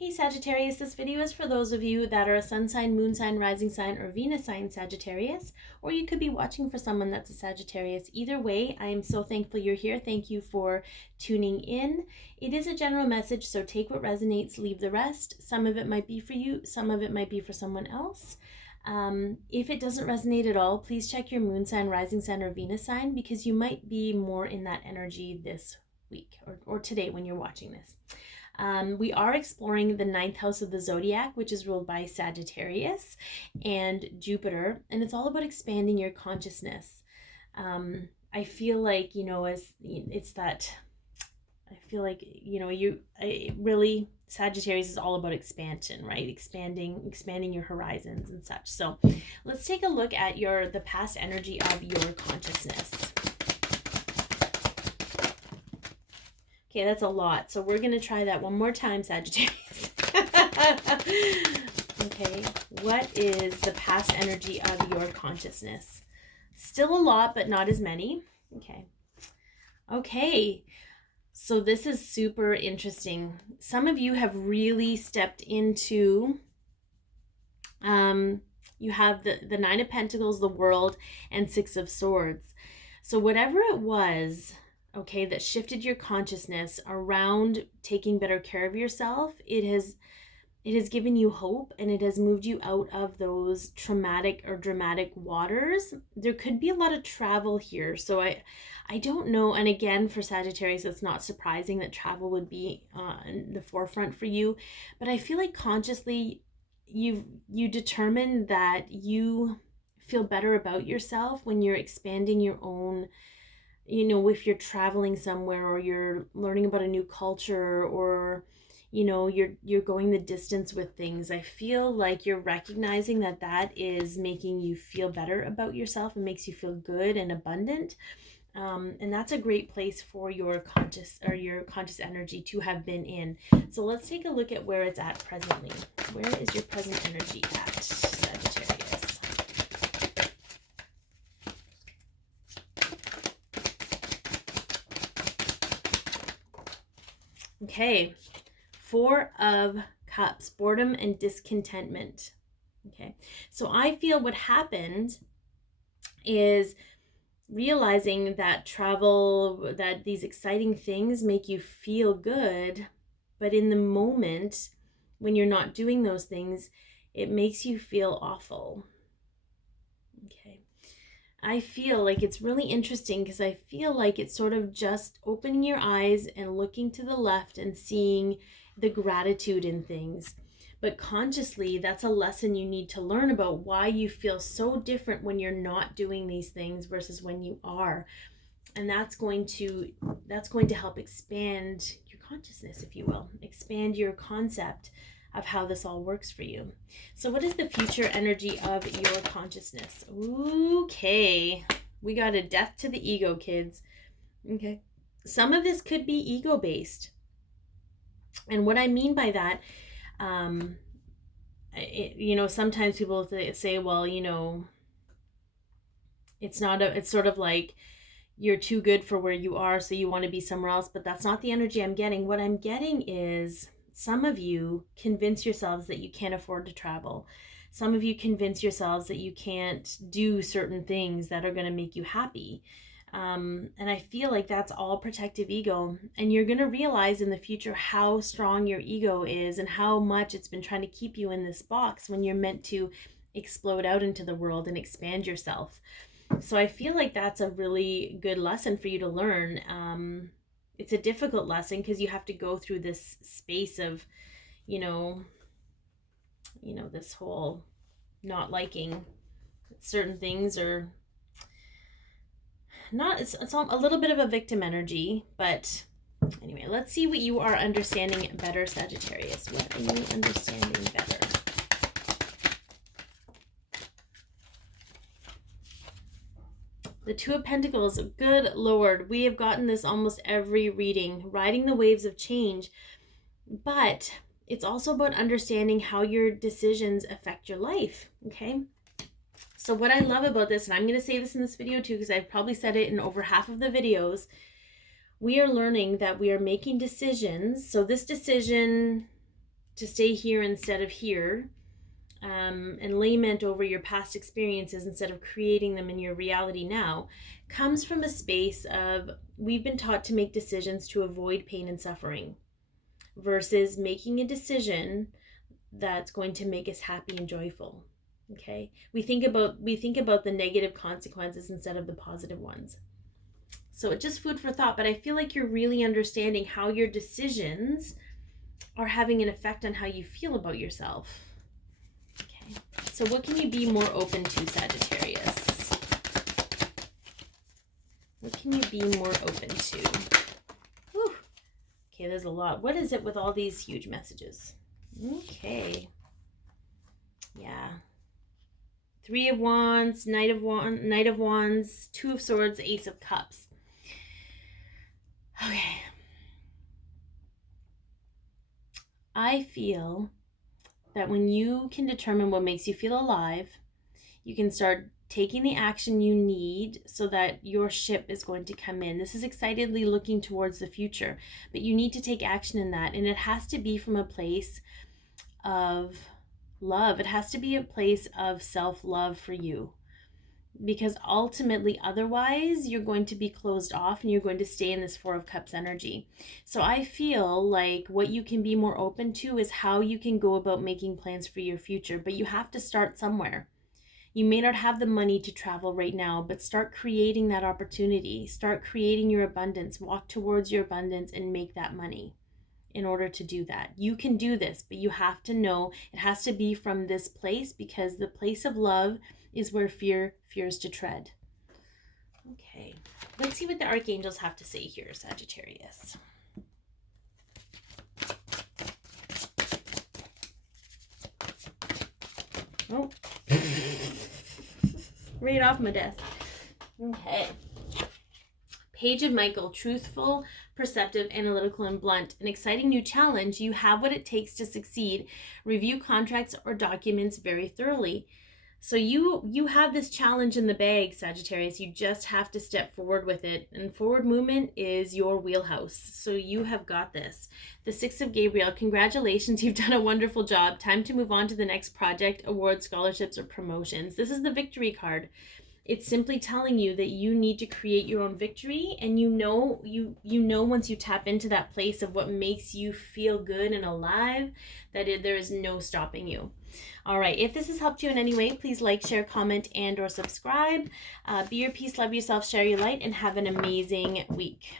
Hey Sagittarius, this video is for those of you that are a sun sign, moon sign, rising sign, or Venus sign Sagittarius, or you could be watching for someone that's a Sagittarius. Either way, I am so thankful you're here. Thank you for tuning in. It is a general message, so take what resonates, leave the rest. Some of it might be for you, some of it might be for someone else. If it doesn't resonate at all, please check your moon sign, rising sign, or Venus sign, because you might be more in that energy this week or today when you're watching this. We are exploring the 9th house of the Zodiac, which is ruled by Sagittarius and Jupiter, and it's all about expanding your consciousness. I feel like, really, Sagittarius is all about expansion, right? Expanding your horizons and such. So let's take a look at the past energy of your consciousness. Okay, that's a lot. So we're going to try that one more time, Sagittarius. Okay, what is the past energy of your consciousness? Still a lot, but not as many. Okay. So this is super interesting. Some of you have really stepped into, you have the Nine of Pentacles, the World, and Six of Swords. So whatever it was, okay, that shifted your consciousness around taking better care of yourself, it has given you hope, and it has moved you out of those traumatic or dramatic waters. There could be a lot of travel here, so I don't know. And again, for Sagittarius, it's not surprising that travel would be in the forefront for you, but I feel like consciously you determine that you feel better about yourself when you're expanding your own, if you're traveling somewhere, or you're learning about a new culture, or you're going the distance with things. I feel like you're recognizing that is making you feel better about yourself and makes you feel good and abundant. And that's a great place for your conscious energy to have been in. So let's take a look at where it's at presently. Where is your present energy at, Sagittarius? Okay, Four of Cups, boredom and discontentment. Okay, so I feel what happened is realizing that travel, that these exciting things make you feel good, but in the moment when you're not doing those things, it makes you feel awful. Okay. I feel like it's really interesting because I feel like it's sort of just opening your eyes and looking to the left and seeing the gratitude in things. But consciously, that's a lesson you need to learn about why you feel so different when you're not doing these things versus when you are. And that's going to help expand your consciousness, if you will, expand your concept of how this all works for you. So what is the future energy of your consciousness? Okay, we got a death to the ego, kids. Okay, some of this could be ego based, and what I mean by that, sometimes people say, well, it's sort of like you're too good for where you are, so you want to be somewhere else. But that's not the energy I'm getting. What I'm getting is, some of you convince yourselves that you can't afford to travel. Some of you convince yourselves that you can't do certain things that are going to make you happy. And I feel like that's all protective ego. And you're going to realize in the future how strong your ego is and how much it's been trying to keep you in this box when you're meant to explode out into the world and expand yourself. So I feel like that's a really good lesson for you to learn. It's a difficult lesson because you have to go through this space of, this whole not liking certain things, or not. It's a little bit of a victim energy, but anyway, let's see what you are understanding better, Sagittarius. What are you understanding better? The Two of Pentacles, good Lord. We have gotten this almost every reading, riding the waves of change. But it's also about understanding how your decisions affect your life, okay? So what I love about this, and I'm going to say this in this video too, because I've probably said it in over half of the videos, we are learning that we are making decisions. So this decision to stay here instead of here, and lament over your past experiences instead of creating them in your reality now, comes from a space of we've been taught to make decisions to avoid pain and suffering versus making a decision that's going to make us happy and joyful. Okay, we think about the negative consequences instead of the positive ones. So it's just food for thought, but I feel like you're really understanding how your decisions are having an effect on how you feel about yourself. Okay, so what can you be more open to, Sagittarius? What can you be more open to? Whew. Okay, there's a lot. What is it with all these huge messages? Okay. Yeah. Three of Wands, Knight of Wands, Two of Swords, Ace of Cups. Okay. I feel that when you can determine what makes you feel alive, you can start taking the action you need so that your ship is going to come in. This is excitedly looking towards the future, but you need to take action in that. And it has to be from a place of love. It has to be a place of self-love for you. Because ultimately, otherwise, you're going to be closed off and you're going to stay in this Four of Cups energy. So I feel like what you can be more open to is how you can go about making plans for your future. But you have to start somewhere. You may not have the money to travel right now, but start creating that opportunity. Start creating your abundance. Walk towards your abundance and make that money. In order to do that, you can do this, but you have to know it has to be from this place, because the place of love is where fear fears to tread. Okay, let's see what the archangels have to say here, Sagittarius. Oh, right off my desk. Okay. Page of Michael, truthful, perceptive, analytical, and blunt. An exciting new challenge. You have what it takes to succeed. Review contracts or documents very thoroughly. So you have this challenge in the bag, Sagittarius. You just have to step forward with it. And forward movement is your wheelhouse. So you have got this. The Six of Gabriel, congratulations. You've done a wonderful job. Time to move on to the next project, awards, scholarships, or promotions. This is the victory card. It's simply telling you that you need to create your own victory, and you know once you tap into that place of what makes you feel good and alive, that there is no stopping you. All right, if this has helped you in any way, please like, share, comment, and or subscribe. Be your peace, love yourself, share your light, and have an amazing week.